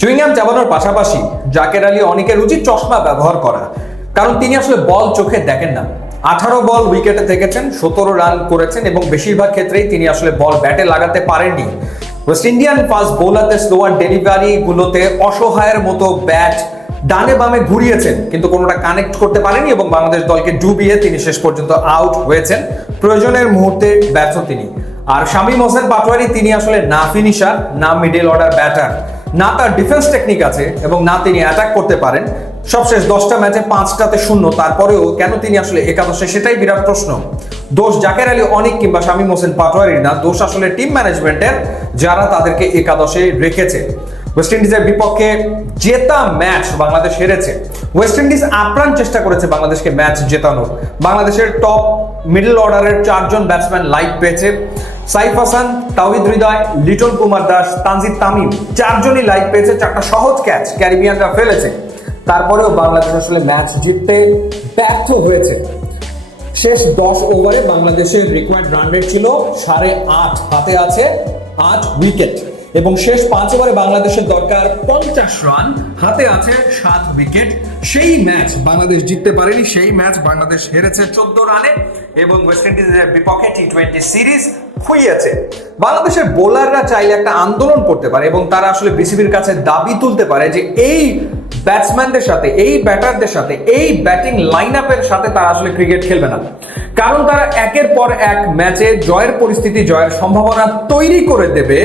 Chewing gum চাবানোর পাশাপাশি জাকের আলী অনেকের উচিত চশমা ব্যবহার করা। কারণ তিনি আসলে বল চোখে দেখেন না। আঠারো বল উইকেটে থেকেছেন, সতেরো রান করেছেন এবং বেশিরভাগ ক্ষেত্রেই তিনি আসলে বল ব্যাটে লাগাতে পারেননি। ওয়েস্ট ইন্ডিয়ান ফাস্ট বোলারদের স্লোয়ার ডেলিভারি গুলোতে অসহায়ের মতো ব্যাট ডানে বামে ঘুরিয়েছেন, কিন্তু কোনোটা কানেক্ট করতে পারেনি এবং বাংলাদেশ দলকে ডুবিয়ে তিনি শেষ পর্যন্ত আউট হয়েছেন। প্রয়োজনের মুহূর্তে ব্যর্থ তিনি। আর শামীম হোসেন পাটোয়ারি, তিনি আসলে না ফিনিশার, না মিডল অর্ডার ব্যাটার। না তার ডিফেন্স টেকনিক আছে এবং না তিনি অ্যাটাক করতে পারেন। সবশেষ দশটা ম্যাচে পাঁচটাতে শূন্য। তারপরেও কেন তিনি আসলে একাদশে সেটাই বিরাট প্রশ্ন। দোষ জাকের আলী অনেক কিংবা শামীম হোসেন পাটোয়ারির না। দোষ আসলে টিম ম্যানেজমেন্টের যারা তাদেরকে একাদশে রেখেছে। ওয়েস্ট ইন্ডিজের বিপক্ষে জেতা ম্যাচ বাংলাদেশ হেরেছে। ওয়েস্ট ইন্ডিজ আপ্রাণ চেষ্টা করেছে বাংলাদেশকে ম্যাচ জেতানোর। বাংলাদেশের টপ মিডল অর্ডারের চারজন ব্যাটসম্যান লাইট পেয়েছে। সাইফ হাসান, তাওহিদ হৃদয় লিটন কুমার দাস, তানজিদ তামিম চারজনই লাইট পেয়েছে, চারটা সহজ ক্যাচ ক্যারিবিয়ানরা ফেলেছে। তারপরেও বাংলাদেশ আসলে ম্যাচ জিততে ব্যর্থ হয়েছে। শেষ দশ ওভারে বাংলাদেশের রিকোয়ার্ড রান রেট ছিল সাড়ে আট, হাতে আছে আট উইকেট এবং শেষ পাঁচ ওভারে বাংলাদেশের দরকার পঞ্চাশ রান। হাতে আছে সাত উইকেট। সেই ম্যাচ বাংলাদেশ জিততে পারেনি। সেই ম্যাচ বাংলাদেশ হেরেছে চোদ্দ রানে এবং ওয়েস্ট ইন্ডিজের বিপক্ষে টি টোয়েন্টি সিরিজ খুইয়েছে। বাংলাদেশের বোলাররা চাইলে একটা আন্দোলন করতে পারে এবং তারা আসলে বিসিবির কাছে দাবি তুলতে পারে যে এই ব্যাটসম্যানদের সাথে, এই ব্যাটারদের সাথে, এই ব্যাটিং লাইন আপের সাথে তারা আসলে ক্রিকেট খেলবে না। কারণ তারা একের পর এক ম্যাচে জয়ের পরিস্থিতি, জয়ের সম্ভাবনা তৈরি করে দেবে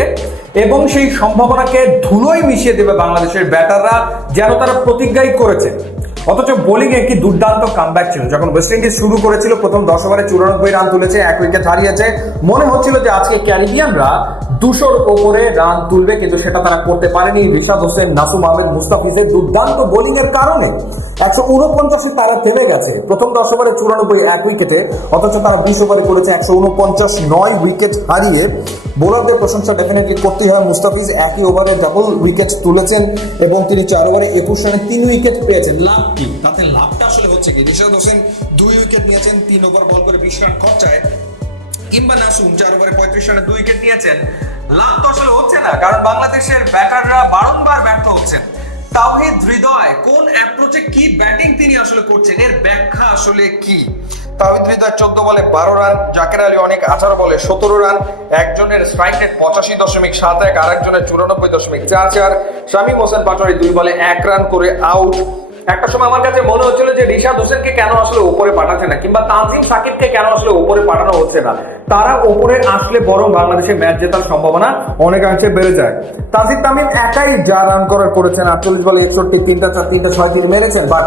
এবং সেই সম্ভাবনাকে ধুলোয় মিশিয়ে দেবে বাংলাদেশের ব্যাটাররা যেন তারা প্রতিজ্ঞাই করেছে। অথচ বোলিং একটি দুর্দান্ত কামব্যাক ছিল। যখন ওয়েস্ট ইন্ডিজ শুরু করেছিল, প্রথম দশ ওভারে চুরানব্বই রান তুলেছে, এক উইকেট হারিয়েছে, মনে হচ্ছিল যে আজকে ক্যারিবিয়ানরা দুশোর ওপরে রান তুলবে, কিন্তু সেটা তারা করতে পারেনি। রিশাদ হোসেন, নাসুম আহমেদ, মুস্তাফিজের দুর্দান্ত বোলিং এর কারণে একশো উনপঞ্চাশে তারা থেমে গেছে। প্রথম দশ ওভারে চুরানব্বই এক উইকেটে, অথচ তারা বিশ ওভারে করেছে একশো উনপঞ্চাশ নয় উইকেট হারিয়ে। বোলারদের প্রশংসা ডেফিনেটলি করতেই হয়। মুস্তাফিজ একই ওভারে ডাবল উইকেট তুলেছেন এবং তিনি চার ওভারে একুশ রানে তিন উইকেট পেয়েছেন। লাভ কি? তাতে লাভটা আসলে হচ্ছে কি? রিশাদ হোসেন দুই উইকেট নিয়েছেন, তিন ওভার বল করে বিশ রান খরচায় কিংবা নাসুম চার ওভারে পঁয়ত্রিশ রানে দুই উইকেট নিয়েছেন। লাভ তো আসলে হচ্ছে না, কারণ বাংলাদেশের ব্যাটাররা বারংবার ব্যর্থ হচ্ছেন। তাওহিদ হৃদয়, কোন অ্যাপ্রোচে কি ব্যাটিং তিনি আসলে করছেন? এর ব্যাখ্যা আসলে কি? তাওহিদ হৃদয় চোদ্দ বলে বারো রান, জাকের আলী অনেক আঠারো বলে সতেরো রান, একজনের স্ট্রাইক রেট পঁচাশি দশমিক সাত এক আর একজনের চুরানব্বই দশমিক চার চার, শামীম হোসেন পাটোয়ারি দুই বলে এক রান করে আউট একটা সময় আমার কাছে মনে হচ্ছিল যে রিশাদ হোসেনকে কেন আসলে উপরে পাঠাচ্ছে না, কিংবা তানজিম সাকিবকে কেন আসলে উপরে পাঠানো হচ্ছে না। তারা উপরে আসলে বরং বাংলাদেশের ম্যাচ জেতার সম্ভাবনা অনেকাংশে বেড়ে যায়। তানজিম তামিম একাই যা রান করার করেছেন, আটচল্লিশ বলে একষট্টি, তিনটা চার, তিনটা ছয়, তিন মেরেছেন বাট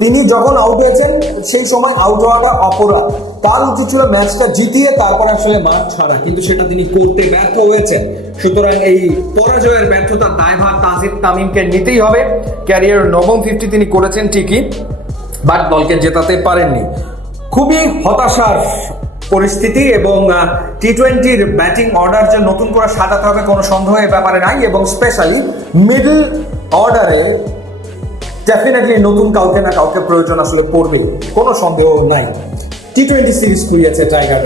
তিনি যখন আউট হয়েছেন, সেই সময় আউট হওয়াটা অপরাধ। তার উচিত ছিল ম্যাচটা জিতিয়ে তারপর আসলে মাঠ ছাড়া, কিন্তু সেটা তিনি করতে ব্যর্থ হয়েছেন। সুতরাং এই পরাজয়ের ব্যর্থতা দায়ভার তাজিদ তামিমকে নিতেই হবে। ক্যারিয়ার নবম ফিফটি তিনি করেছেন ঠিকই বাট দলকে জেতাতে পারেননি। খুবই হতাশার পরিস্থিতি এবং টি টোয়েন্টির ব্যাটিং অর্ডার যে নতুন করে সাজাতে হবে কোনো সন্দেহ এ ব্যাপারে নাই এবং স্পেশালি মিডল অর্ডারে ডেফিনেটলি নতুন কাউকে না কাউকে প্রয়োজন আসলে পড়বে কোনো সন্দেহ নাই। টি টোয়েন্টি সিরিজ খুঁড়িয়েছে টাইগার